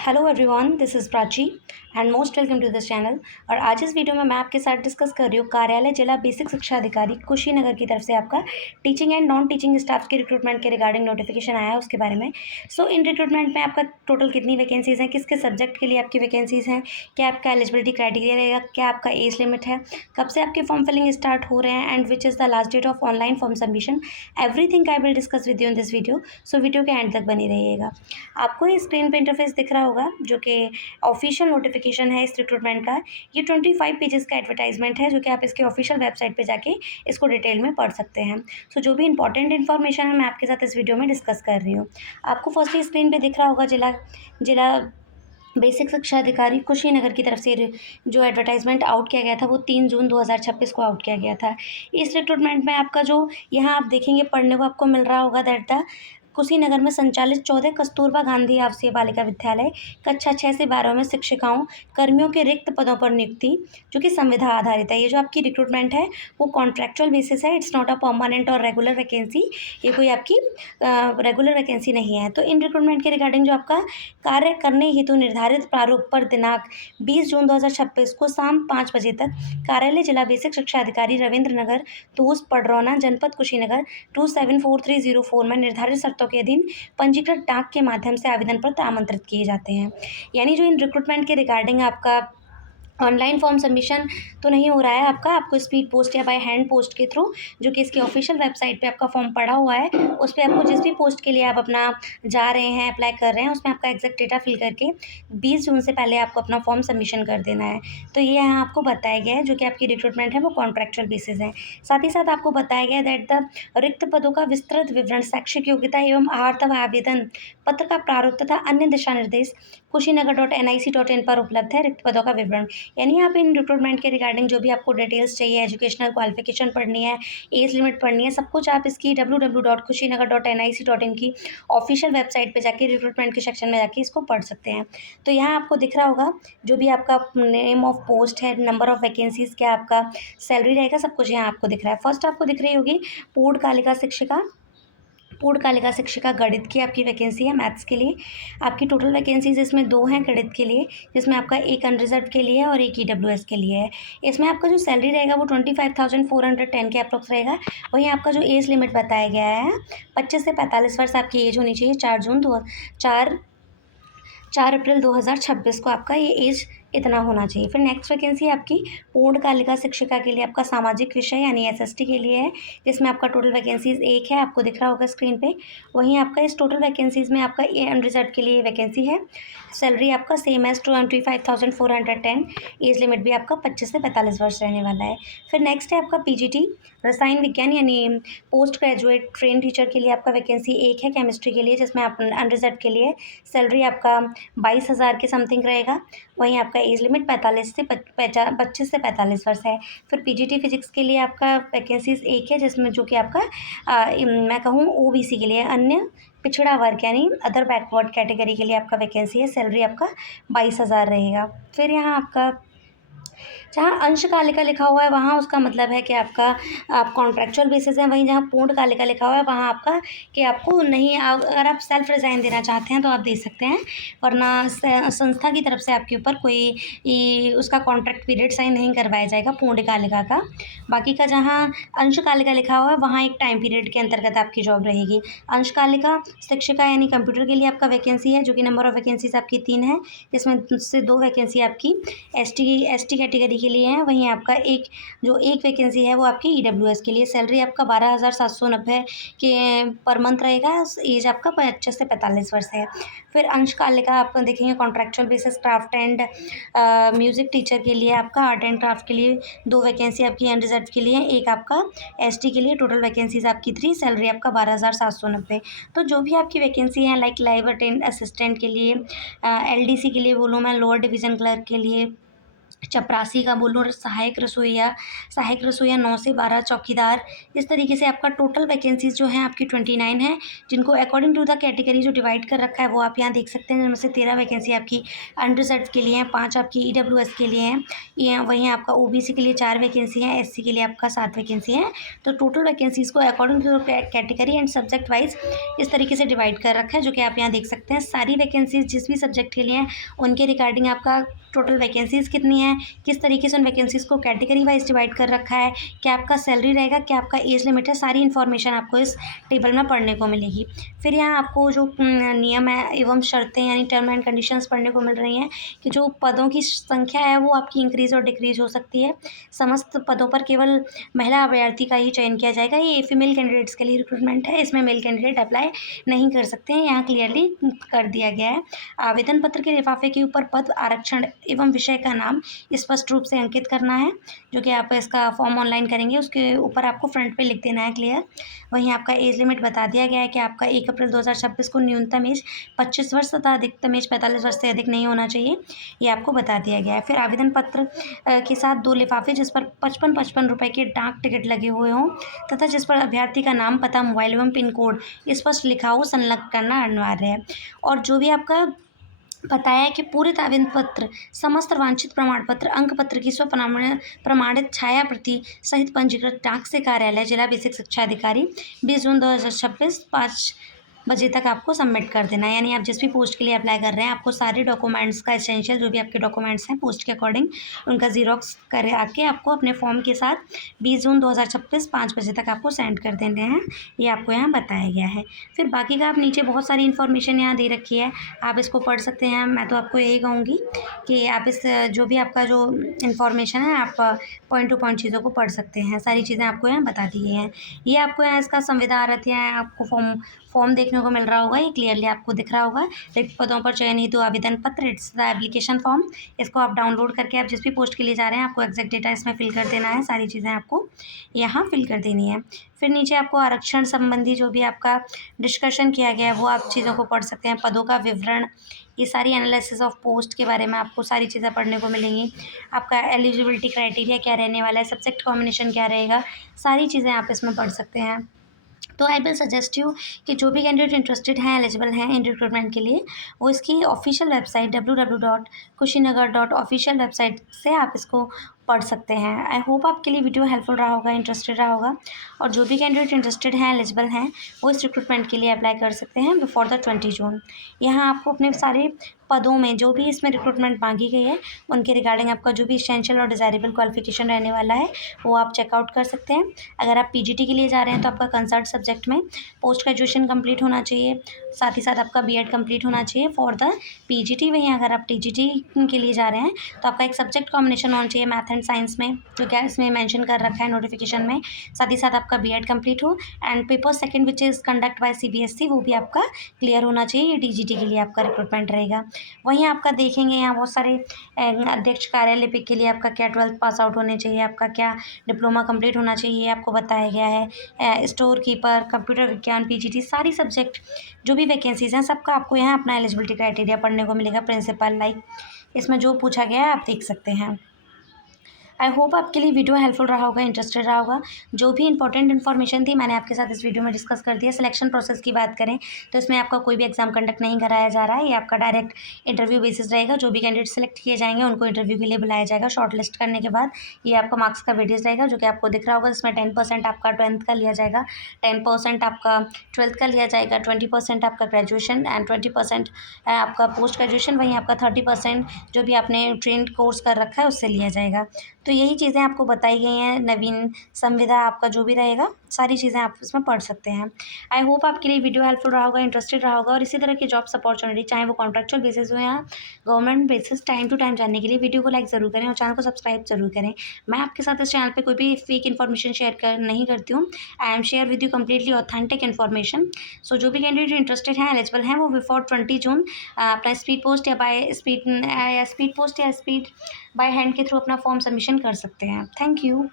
Hello everyone, this is Prachi and most welcome to this channel. और आज इस video में मैं आपके साथ डिस्कस कर रही हूँ कार्यालय जिला बेसिक शिक्षा अधिकारी कुशीनगर की तरफ से आपका teaching and non teaching staff के रिक्रूटमेंट के रिगार्डिंग नोटिफिकेशन आया है उसके बारे में। इन रिक्रूटमेंट में आपका टोटल कितनी वैकेंसीज़ हैं, किसके सब्जेक्ट के लिए आपकी वैकेंसीज़ हैं, क्या आपका एलिजिबिलिटी क्राइटेरिया रहेगा, क्या आपका एज लिमिट है, कब से आपके फॉर्म फिलिंग स्टार्ट हो रहे हैं and which is the last date of online form submission, everything I will discuss with you in this video. So video के एंड तक बनी रहिएगा। आपको ये स्क्रीन पे इंटरफेस दिख रहा होगा जो कि ऑफिशियल नोटिफिकेशन है इस रिक्रूटमेंट का। ये 25 पेजेस का एडवर्टाइजमेंट है जो कि आप इसके ऑफिशियल वेबसाइट पे जाके इसको डिटेल में पढ़ सकते हैं। जो भी इंपॉर्टेंट इन्फॉर्मेशन है मैं आपके साथ इस वीडियो में डिस्कस कर रही हूँ। आपको फर्स्टली स्क्रीन पे दिख रहा होगा जिला जिला बेसिक शिक्षा अधिकारी कुशीनगर की तरफ से जो एडवर्टाइजमेंट आउट किया गया था वो 3 जून 2026 को आउट किया गया था। इस रिक्रूटमेंट में आपका जो यहाँ आप देखेंगे पढ़ने को आपको मिल रहा होगा दैट द कुशीनगर में संचालित 14 कस्तूरबा गांधी आवासीय बालिका विद्यालय कक्षा 6 से 12 में शिक्षिकाओं कर्मियों के रिक्त पदों पर नियुक्ति जो कि संविदा आधारित है। ये जो आपकी रिक्रूटमेंट है वो कॉन्ट्रैक्चुअल बेसिस है, इट्स नॉट अ परमानेंट और रेगुलर वैकेंसी। ये कोई आपकी रेगुलर वैकेंसी नहीं है। तो इन रिक्रूटमेंट के रिगार्डिंग जो आपका कार्य करने हेतु निर्धारित प्रारूप पर दिनांक 20 जून 2026 को शाम 5 बजे तक कार्यालय जिला बेसिक शिक्षा अधिकारी रविंद्र नगर, तूस, पडरौना, जनपद कुशीनगर 274304 में निर्धारित शर्तों के अधीन पंजीकृत डाक के माध्यम से आवेदन पत्र आमंत्रित किए जाते हैं। यानी जो इन रिक्रूटमेंट के रिगार्डिंग आपका ऑनलाइन फॉर्म सबमिशन तो नहीं हो रहा है आपको स्पीड पोस्ट या बाय हैंड पोस्ट के थ्रू, जो कि इसकी ऑफिशियल वेबसाइट पे आपका फॉर्म पड़ा हुआ है। उस पर आपको जिस भी पोस्ट के लिए आप अपना जा रहे हैं, अप्लाई कर रहे हैं, उसमें आपका एग्जैक्ट डेटा फिल करके 20 जून से पहले आपको अपना फॉर्म सबमिशन कर देना है। तो ये यहाँ आपको बताया गया है जो कि आपकी रिक्रूटमेंट है वो कॉन्ट्रैक्चुअल बेसिस है। साथ ही साथ आपको बताया गया दैट द रिक्त पदों का विस्तृत विवरण, शैक्षिक योग्यता एवं आहार्तव आवेदन पत्र का प्रारूप तथा अन्य दिशा निर्देश kushinagar.nic.in पर उपलब्ध है। रिक्त पदों का विवरण यानी आप इन रिक्रूटमेंट के रिगार्डिंग जो भी आपको डिटेल्स चाहिए, एजुकेशनल क्वालिफिकेशन पढ़नी है, एज लिमिट पढ़नी है, सब कुछ आप इसकी www.kushinagar.nic.in की ऑफिशियल वेबसाइट पे जाके रिक्रूटमेंट के सेक्शन में जाके इसको पढ़ सकते हैं। तो यहाँ आपको दिख रहा होगा जो भी आपका नेम ऑफ पोस्ट है, नंबर ऑफ वैकेंसीज, क्या आपका सैलरी रहेगा, सब कुछ यहाँ आपको दिख रहा है। फर्स्ट आपको दिख रही होगी पूर्णकालिका शिक्षिका गणित की आपकी वैकेंसी है मैथ्स के लिए। आपकी टोटल वैकेंसीज इसमें 2 हैं गणित के लिए, जिसमें आपका एक अनरिजर्व के लिए है और एक ईडब्ल्यूएस के लिए है। इसमें आपका जो सैलरी रहेगा वो 25,410 के अप्रोक्स रहेगा। वहीं आपका जो एज लिमिट बताया गया है 25 से 45 वर्ष आपकी एज होनी चाहिए। 4 अप्रैल 2026 को आपका ये एज इतना होना चाहिए। फिर नेक्स्ट वैकेंसी आपकी पूर्णकालिका शिक्षिका के लिए आपका सामाजिक विषय यानी एसएसटी के लिए है, जिसमें आपका टोटल वैकेंसीज एक है, आपको दिख रहा होगा स्क्रीन पे। वहीं आपका इस टोटल वैकेंसीज में आपका ए अनरिजर्व के लिए वैकेंसी है। सैलरी आपका सेम एज 25,410। एज लिमिट भी आपका 25 से 45 वर्ष रहने वाला है। फिर नेक्स्ट है आपका पीजीटी रसायन विज्ञान यानी पोस्ट ग्रेजुएट ट्रेन टीचर के लिए आपका वैकेंसी एक है केमिस्ट्री के लिए, जिसमें आप अनरिजर्व के लिए सैलरी आपका 22,000 के समथिंग रहेगा। वहीं आपका एज लिमिट 25 से 45 वर्ष है। फिर पीजीटी फिजिक्स के लिए आपका वैकेंसीज एक है, जिसमें जो कि आपका मैं कहूँ ओबीसी के लिए, अन्य पिछड़ा वर्ग यानी अदर बैकवर्ड कैटेगरी के लिए आपका वैकेंसी है। सैलरी आपका 22,000 रहेगा। फिर यहाँ आपका जहाँ अंशकालिका लिखा हुआ है वहाँ उसका मतलब है कि आपका आप कॉन्ट्रैक्चुअल बेसिस है। वहीं जहाँ पूर्णकालिका लिखा हुआ है वहाँ आपका कि आपको नहीं, अगर आप सेल्फ रिज़ाइन देना चाहते हैं तो आप दे सकते हैं, वरना संस्था की तरफ से आपके ऊपर कोई उसका कॉन्ट्रैक्ट पीरियड साइन नहीं करवाया जाएगा पूर्णकालिका का। बाकी का जहाँ अंशकालिका लिखा हुआ है वहाँ एक टाइम पीरियड के अंतर्गत आपकी जॉब रहेगी। अंशकालिका शिक्षिका यानी कंप्यूटर के लिए आपका वैकेंसी है, जो कि नंबर ऑफ वैकेंसीज आपकी 3 है, जिसमें से 2 वैकेंसी आपकी एसटी कैटेगरी के लिए है। वहीं आपका एक वैकेंसी है वो आपकी ईडब्ल्यूएस के लिए। सैलरी आपका 12,790 के पर मंथ रहेगा। एज आपका 25 से 45 वर्ष है। फिर अंशकालिका आप देखेंगे contractual basis craft and music teacher के लिए आपका आर्ट एंड क्राफ्ट के लिए 2 वैकेंसी आपकी अनरिजर्व के लिए, एक आपका एसटी के लिए। टोटल वैकेंसीज आपकी 3, सैलरी आपका 12,790। तो जो भी आपकी वैकेंसी है लाइक लाइव अटेंड असिस्टेंट के लिए, एलडीसी के लिए बोलूँ मैं, लोअर डिवीज़न क्लर्क के लिए, चपरासी का बोलो, सहायक रसोइया 9 से 12, चौकीदार। इस तरीके से आपका टोटल वैकेंसीज़ जो हैं आपकी 29 हैं, जिनको अकॉर्डिंग टू द कैटेगरी जो डिवाइड कर रखा है वो आप यहाँ देख सकते हैं। जिनमें से 13 वैकेंसी आपकी अनरिजर्व के लिए हैं, 5 आपकी ईडब्ल्यूएस के लिए हैं, ये वहीं आपका ओबीसी के लिए 4 वैकेंसी हैं, एससी के लिए आपका 7 वैकेंसी हैं। तो टोटल वैकेंसीज़ को according to category and subject wise इस तरीके से डिवाइड कर रखा है, जो कि आप यहाँ देख सकते हैं। सारी वैकेंसीज़ जिस भी सब्जेक्ट के लिए हैं उनके रिगार्डिंग आपका टोटल वैकेंसीज़ कितनी है, किस तरीके से उन वैकेंसीज़ को कैटेगरी वाइज डिवाइड कर रखा है, क्या आपका सैलरी रहेगा, क्या आपका एज लिमिट है, सारी इन्फॉर्मेशन आपको इस टेबल में पढ़ने को मिलेगी। फिर यहाँ आपको जो नियम है एवं शर्तें यानी टर्म एंड कंडीशंस पढ़ने को मिल रही हैं कि जो पदों की संख्या है वो आपकी इंक्रीज़ और डिक्रीज़ हो सकती है। समस्त पदों पर केवल महिला अभ्यर्थी का ही चयन किया जाएगा। ये फीमेल कैंडिडेट्स के लिए रिक्रूटमेंट है, इसमें मेल कैंडिडेट अप्लाई नहीं कर सकते हैं, यहाँ क्लियरली कर दिया गया है। आवेदन पत्र के लिफाफे के ऊपर पद, आरक्षण एवं विषय का नाम स्पष्ट रूप से अंकित करना है, जो कि आप इसका फॉर्म ऑनलाइन करेंगे उसके ऊपर आपको फ्रंट पे लिख देना है क्लियर। वहीं आपका एज लिमिट बता दिया गया है कि आपका 1 अप्रैल 2026 को न्यूनतम एज 25 वर्ष तथा अधिकतम एज 45 वर्ष से अधिक नहीं होना चाहिए, ये आपको बता दिया गया है। फिर आवेदन पत्र के साथ 2 लिफाफे जिस पर 55 रुपये के डाक टिकट लगे हुए हों तथा जिस पर अभ्यर्थी का नाम, पता, मोबाइल एवं पिन कोड स्पष्ट लिखा हो संलग्न करना अनिवार्य है। और जो भी आपका बताया है कि पूरित आवेदन पत्र, समस्त वांछित प्रमाण पत्र, अंक पत्र की प्रमाणित छाया प्रति सहित पंजीकृत डाक से कार्यालय जिला बेसिक शिक्षा अधिकारी 20 जून 2026 5 बजे तक आपको सबमिट कर देना है। यानी आप जिस भी पोस्ट के लिए अप्लाई कर रहे हैं आपको सारे डॉक्यूमेंट्स का एसेंशियल जो भी आपके डॉक्यूमेंट्स हैं पोस्ट के अकॉर्डिंग उनका जीरोक्स करे आके आपको अपने फॉर्म के साथ 20 जून 2026 5 बजे तक आपको सेंड कर देने हैं, ये आपको यहाँ बताया गया है। फिर बाकी का आप नीचे बहुत सारी इन्फॉर्मेशन यहाँ दे रखी है, आप इसको पढ़ सकते हैं। मैं तो आपको यही कहूँगी कि आप इस जो भी आपका जो इन्फॉर्मेशन है आप पॉइंट टू पॉइंट चीज़ों को पढ़ सकते हैं, सारी चीज़ें आपको यहाँ बता दी गई हैं। ये आपको यहाँ इसका संविदा अर्थ यहाँ आपको फॉर्म देखने को मिल रहा होगा, ये क्लियरली आपको दिख रहा होगा। रिक्त पदों पर चयन हेतु आवेदन पत्र, इट्स द एप्लीकेशन फॉर्म, इसको आप डाउनलोड करके आप जिस भी पोस्ट के लिए जा रहे हैं आपको एग्जैक्ट डेटा इसमें फिल कर देना है, सारी चीज़ें आपको यहाँ फिल कर देनी है। फिर नीचे आपको आरक्षण संबंधी जो भी आपका डिस्कशन किया गया है वो आप चीज़ों को पढ़ सकते हैं। पदों का विवरण, ये सारी एनालिसिस ऑफ पोस्ट के बारे में आपको सारी चीज़ें पढ़ने को मिलेंगी। आपका एलिजिबिलिटी क्राइटेरिया क्या रहने वाला है, सब्जेक्ट कॉम्बिनेशन क्या रहेगा, सारी चीज़ें आप इसमें पढ़ सकते हैं। तो आई विल सजेस्ट यू कि जो भी कैंडिडेट इंटरेस्टेड हैं, एलिजिबल हैं इन रिक्रूटमेंट के लिए, वो इसकी ऑफिशियल वेबसाइट www.kushinagar.official वेबसाइट से आप इसको पढ़ सकते हैं। आई होप आपके लिए वीडियो हेल्पफुल रहा होगा, इंटरेस्टेड रहा होगा। और जो भी कैंडिडेट इंटरेस्टेड हैं, एलिजिबल हैं, वो इस रिक्रूटमेंट के लिए अप्लाई कर सकते हैं बिफोर द 20 जून। यहाँ आपको अपने सारे पदों में जो भी इसमें रिक्रूटमेंट मांगी गई है उनके रिगार्डिंग आपका जो भी एसेंशियल और डिज़ायरेबल क्वालिफिकेशन रहने वाला है वो आप चेकआउट कर सकते हैं। अगर आप पीजीटी के लिए जा रहे हैं तो आपका कंसर्ट सब्जेक्ट में पोस्ट ग्रेजुएशन कंप्लीट होना चाहिए, साथ ही साथ आपका बीएड कंप्लीट होना चाहिए फॉर द पीजीटी। वहीं अगर आप टीजीटी के लिए जा रहे हैं तो आपका एक सब्जेक्ट कॉम्बिनेशन होना चाहिए मैथ एंड साइंस में, जो क्या इसमें मेंशन कर रखा है नोटिफिकेशन में। साथ ही साथ आपका बीएड कंप्लीट हो and paper second which is conduct bye CBSE वो भी आपका क्लियर होना चाहिए। ये टीजीटी के लिए आपका रिक्रूटमेंट रहेगा। वहीं आपका देखेंगे यहाँ बहुत सारे अध्यक्ष कार्यालय लिपिक के लिए आपका क्या 12th पास आउट होने चाहिए, आपका क्या डिप्लोमा कंप्लीट होना चाहिए, आपको बताया गया है। स्टोर कीपर, कंप्यूटर विज्ञान, पीजीटी, सारी सब्जेक्ट जो भी वैकेंसीज़ हैं सबका आपको यहाँ अपना एलिजिबिलिटी क्राइटेरिया पढ़ने को मिलेगा। प्रिंसिपल लाइक इसमें जो पूछा गया है आप देख सकते हैं। आई होप आपके लिए वीडियो हेल्पफुल रहा होगा, इंटरेस्टेड रहा होगा। जो भी इंपॉर्टेंट इन्फॉर्मेशन थी मैंने आपके साथ इस वीडियो में डिस्कस कर दिया। सिलेक्शन प्रोसेस की बात करें तो इसमें आपका कोई भी एग्जाम कंडक्ट नहीं कराया जा रहा है, ये आपका डायरेक्ट इंटरव्यू बेसिस रहेगा। जो भी कैंडिडेट सेलेक्ट किए जाएंगे उनको इंटरव्यू के लिए बुलाया जाएगा। शॉर्ट लिस्ट करने के बाद ये आपका मार्क्स का वेटेज रहेगा जो कि आपको दिख रहा होगा। इसमें 10% आपका 12th का लिया जाएगा, 10% आपका 12th का लिया जाएगा, 20% आपका ग्रेजुएशन एंड 20% आपका पोस्ट ग्रेजुएशन, वहीं आपका 30% जो भी आपने ट्रेंड कोर्स कर रखा है उससे लिया जाएगा। तो यही चीज़ें आपको बताई गई हैं। नवीन संविदा आपका जो भी रहेगा सारी चीज़ें आप इसमें पढ़ सकते हैं। आई होप आपके लिए वीडियो हेल्पफुल रहा होगा, इंटरेस्टेड रहा होगा। और इसी तरह की जॉब्स अपॉर्चुनिटी चाहे वो कॉन्ट्रैक्चुअल बेसिस हो या government basis, time to time जानने के लिए वीडियो को लाइक ज़रूर करें और चैनल को सब्सक्राइब जरूर करें। मैं आपके साथ इस चैनल पर कोई भी फेक इन्फॉर्मेशन शेयर नहीं करती हूँ। I am share with you completely authentic information. So जो भी कैंडिडेट इंटरेस्टेड हैं, एलिजिबल हैं, वो बिफोर 20 जून अपना स्पीड पोस्ट या स्पीड बाय हैंड के थ्रू अपना फॉर्म सबमिशन कर सकते हैं। Thank you.